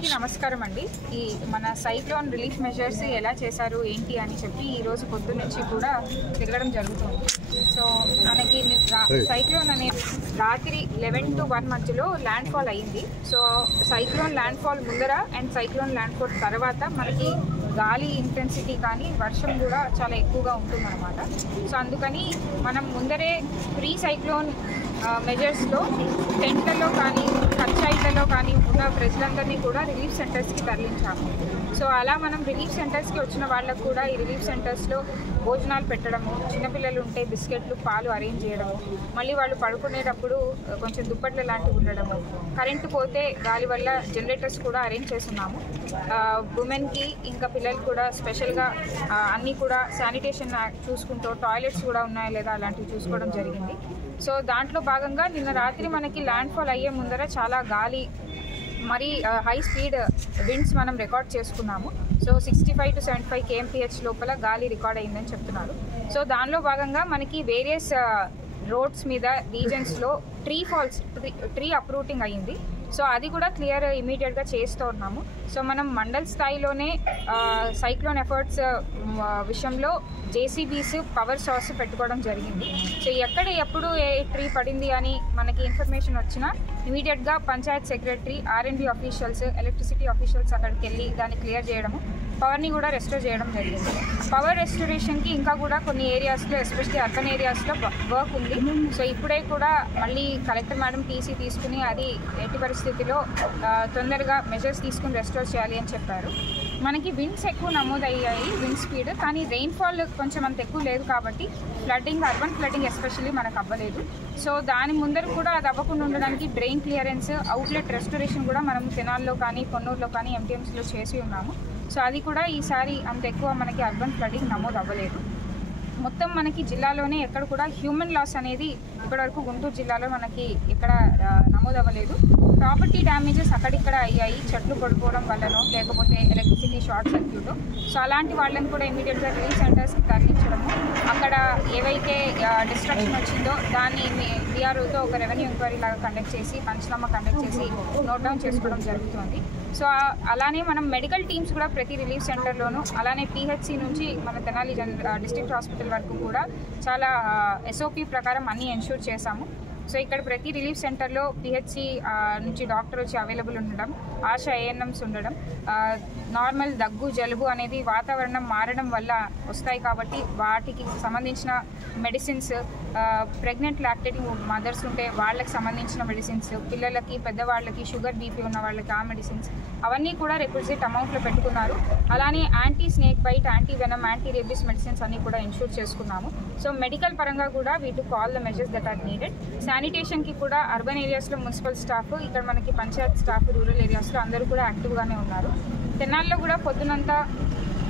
అందరికీ నమస్కారం అండి. ఈ మన సైక్లోన్ రిలీఫ్ మెజర్స్ ఎలా చేశారు ఏంటి అని చెప్పి ఈ రోజు పొద్దు నుంచి కూడా తిరగడం జరుగుతుంది. సో మనకి సైక్లోన్ అనేది రాత్రి 11 to 1 మధ్యలో ల్యాండ్ ఫాల్ అయ్యింది. సో సైక్లోన్ ల్యాండ్ ఫాల్ ముందర అండ్ సైక్లోన్ ల్యాండ్ ఫాల్ తర్వాత మనకి గాలి ఇంటెన్సిటీ కానీ వర్షం కూడా చాలా ఎక్కువగా ఉంటుందన్నమాట. సో అందుకని మనం ముందరే ప్రీ సైక్లోన్ మెజర్స్లో టెంట్లలో కానీ పంచాయతీలలో కానీ ఉన్న ప్రజలందరినీ కూడా రిలీఫ్ సెంటర్స్కి తరలించాము. సో అలా మనం రిలీఫ్ సెంటర్స్కి వచ్చిన వాళ్ళకు కూడా ఈ రిలీఫ్ సెంటర్స్లో భోజనాలు పెట్టడము, చిన్నపిల్లలు ఉంటే బిస్కెట్లు పాలు అరేంజ్ చేయడము, మళ్ళీ వాళ్ళు పడుకునేటప్పుడు కొంచెం దుప్పట్లు లాంటివి ఉండడము, కరెంటు పోతే గాలి వల్ల జనరేటర్స్ కూడా అరేంజ్ చేస్తున్నాము. ఉమెన్కి ఇంకా పిల్లలు కూడా స్పెషల్గా అన్నీ కూడా శానిటేషన్ చూసుకుంటూ టాయిలెట్స్ కూడా ఉన్నాయా లేదా అలాంటివి చూసుకోవడం జరిగింది. సో దాంట్లో భాగంగా నిన్న రాత్రి మనకి ల్యాండ్ ఫాల్ అయ్యే ముందర చాలా గాలి మరి హై స్పీడ్ విండ్స్ మనం రికార్డ్ చేసుకున్నాము. సో 65 to 75 kmph లోపల గాలి రికార్డ్ అయిందని చెప్తున్నారు. సో దానిలో భాగంగా మనకి వేరియస్ రోడ్స్ మీద రీజన్స్లో ట్రీ అప్రూటింగ్ అయ్యింది. సో అది కూడా క్లియర్ ఇమీడియట్గా చేస్తూ ఉన్నాము. సో మనం మండల్ స్థాయిలోనే సైక్లోన్ ఎఫర్ట్స్ విషయంలో జేసీబీస్ పవర్ సోర్స్ పెట్టుకోవడం జరిగింది. సో ఎక్కడ ఎప్పుడు ఏ ట్రీ పడింది అని మనకి ఇన్ఫర్మేషన్ వచ్చినా ఇమీడియట్గా పంచాయత్ సెక్రటరీ, ఆర్ఎండ్బి ఆఫీషియల్స్, ఎలక్ట్రిసిటీ ఆఫీషియల్స్ అక్కడికి వెళ్ళి దాన్ని క్లియర్ చేయడము, పవర్ని కూడా రెస్టోర్ చేయడం జరిగింది. పవర్ రెస్టోరేషన్కి ఇంకా కూడా కొన్ని ఏరియాస్లో ఎస్పెషల్లీ అర్బన్ ఏరియాస్లో వర్క్ ఉంది. సో ఇప్పుడే కూడా మళ్ళీ కలెక్టర్ మేడం టీసీ తీసుకుని అది ఎట్టి పరిస్థితిలో తొందరగా మెజర్స్ తీసుకుని రెస్టోర్ చేయాలి అని చెప్పారు. మనకి విండ్స్ ఎక్కువ నమోదయ్యాయి, విండ్ స్పీడ్, కానీ రెయిన్ఫాల్ కొంచెం అంత ఎక్కువ లేదు కాబట్టి ఫ్లడ్డింగ్, అర్బన్ ఫ్లడ్డింగ్ ఎస్పెషల్లీ మనకు అవ్వలేదు. సో దాని ముందర కూడా అది అవ్వకుండా ఉండడానికి డ్రైన్ క్లియరెన్స్, అవుట్లెట్ రెస్టోరేషన్ కూడా మనం తెనాల్లో కానీ పొన్నూరులో కానీ ఎంటీఎంసీలో చేసి ఉన్నాము. సో అది కూడా ఈసారి అంత ఎక్కువ మనకి అర్బన్ ఫ్లడ్డింగ్ నమోదు అవ్వలేదు. మొత్తం మనకి జిల్లాలోనే ఎక్కడ కూడా హ్యూమన్ లాస్ అనేది ఇప్పటివరకు గుంటూరు జిల్లాలో మనకి ఎక్కడ నమోదు అవ్వలేదు. ప్రాపర్టీ డ్యామేజెస్ అక్కడిక్కడ అయ్యాయి, చెట్లు పడిపోవడం వల్లనో లేకపోతే ఎలక్ట్రిసిటీ షార్ట్ సర్క్యూట్. సో అలాంటి వాళ్ళని కూడా ఇమీడియట్గా రిలీఫ్ సెంటర్స్కి తరలించడము, అక్కడ ఏవైతే డిస్ట్రక్షన్ వచ్చిందో దాన్ని బీఆర్ఓతో ఒక రెవెన్యూ ఎంక్వైరీ లాగా కండక్ట్ చేసి, పంచనామా కండక్ట్ చేసి నోట్ డౌన్ చేసుకోవడం జరుగుతుంది. సో అలానే మనం మెడికల్ టీమ్స్ కూడా ప్రతి రిలీఫ్ సెంటర్లోనూ, అలానే పిహెచ్సి నుంచి మన తెనాలి డిస్ట్రిక్ట్ హాస్పిటల్ వరకు కూడా చాలా ఎస్ఓపి ప్రకారం అన్నీ ఎన్ష్యూర్ చేశాము. సో ఇక్కడ ప్రతి రిలీఫ్ సెంటర్లో పిహెచ్సి నుంచి డాక్టర్ వచ్చి అవైలబుల్ ఉండడం, ఆశా ఏఎన్ఎంస్ ఉండడం, నార్మల్ దగ్గు, జలుబు అనేది వాతావరణం మారడం వల్ల వస్తాయి కాబట్టి వాటికి సంబంధించిన మెడిసిన్స్, ప్రెగ్నెంట్ లాక్టేటింగ్ మదర్స్ ఉంటే వాళ్ళకి సంబంధించిన మెడిసిన్స్, పిల్లలకి, పెద్దవాళ్ళకి, షుగర్ బీపీ ఉన్న వాళ్ళకి ఆ మెడిసిన్స్ అవన్నీ కూడా రిక్విజిట్ అమౌంట్లో పెట్టుకున్నారు. అలానే anti snake bite, anti venom, anti rabies medicines అన్నీ కూడా ఇన్షూర్ చేసుకున్నాము. సో మెడికల్ పరంగా కూడా we took all the measures that are needed. శానిటేషన్కి కూడా అర్బన్ ఏరియాస్లో మున్సిపల్ స్టాఫ్, ఇక్కడ మనకి పంచాయత్ స్టాఫ్, రూరల్ ఏరియాస్లో అందరూ కూడా యాక్టివ్గానే ఉన్నారు. తెనాల్లో కూడా పొద్దునంతా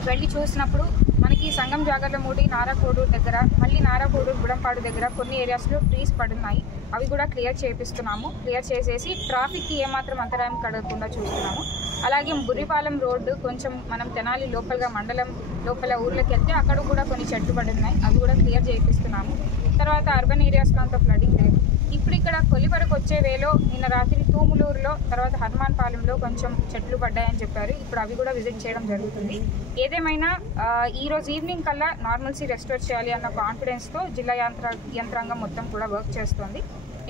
వెళ్ళి చూసినప్పుడు మనకి సంగం జాగర్లమూడి, నారాకోడూరు దగ్గర, మళ్ళీ నారాకోడూరు, గుడంపాడు దగ్గర కొన్ని ఏరియాస్లో ట్రీస్ పడున్నాయి. అవి కూడా క్లియర్ చేపిస్తున్నాము. క్లియర్ చేసేసి ట్రాఫిక్కి ఏమాత్రం అంతరాయం కలగకుండా చూస్తున్నాము. అలాగే బుర్రిపాలెం రోడ్డు కొంచెం మనం తెనాలి లోపలగా మండలం లోపల ఊర్లోకి వెళ్తే అక్కడ కూడా కొన్ని చెట్లు పడున్నాయి, అవి కూడా క్లియర్ చేపిస్తున్నాము. తర్వాత అర్బన్ ఏరియాస్లో అంత ఫ్లడింగ్ లేదు. ఇప్పుడు ఇక్కడ కొల్లివరకు వచ్చే వేలో నిన్న రాత్రి తూములూరులో, తర్వాత హనుమాన్పాలెంలో కొంచెం చెట్లు పడ్డాయని చెప్పారు. ఇప్పుడు అవి కూడా విజిట్ చేయడం జరుగుతుంది. ఏదేమైనా ఈరోజు ఈవినింగ్ కల్లా నార్మల్సీ రెస్టోర్ చేయాలి అన్న కాన్ఫిడెన్స్తో జిల్లా యంత్రాంగం మొత్తం కూడా వర్క్ చేస్తుంది.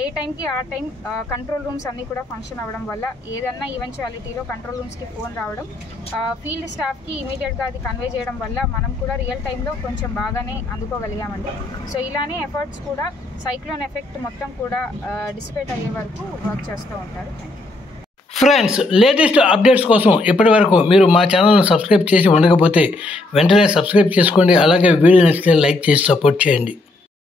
ఏ టైంకి ఆ టైం కంట్రోల్ రూమ్స్ అన్నీ కూడా ఫంక్షన్ అవ్వడం వల్ల ఏదన్నా ఈవెంచువాలిటీలో కంట్రోల్ రూమ్స్కి ఫోన్ రావడం, ఫీల్డ్ స్టాఫ్కి ఇమీడియట్గా అది కన్వే చేయడం వల్ల మనం కూడా రియల్ టైంలో కొంచెం బాగానే అందుకోగలిగామండి. సో ఇలానే ఎఫర్ట్స్ కూడా సైక్లోన్ ఎఫెక్ట్ మొత్తం కూడా డిసిపేట్ అయ్యే వరకు వర్క్ చేస్తూ ఉంటారు. ఫ్రెండ్స్, లేటెస్ట్ అప్డేట్స్ కోసం ఇప్పటి వరకు మీరు మా ఛానల్ను సబ్స్క్రైబ్ చేసి ఉండకపోతే వెంటనే సబ్స్క్రైబ్ చేసుకోండి. అలాగే వీడియో నచ్చితే లైక్ చేసి సపోర్ట్ చేయండి.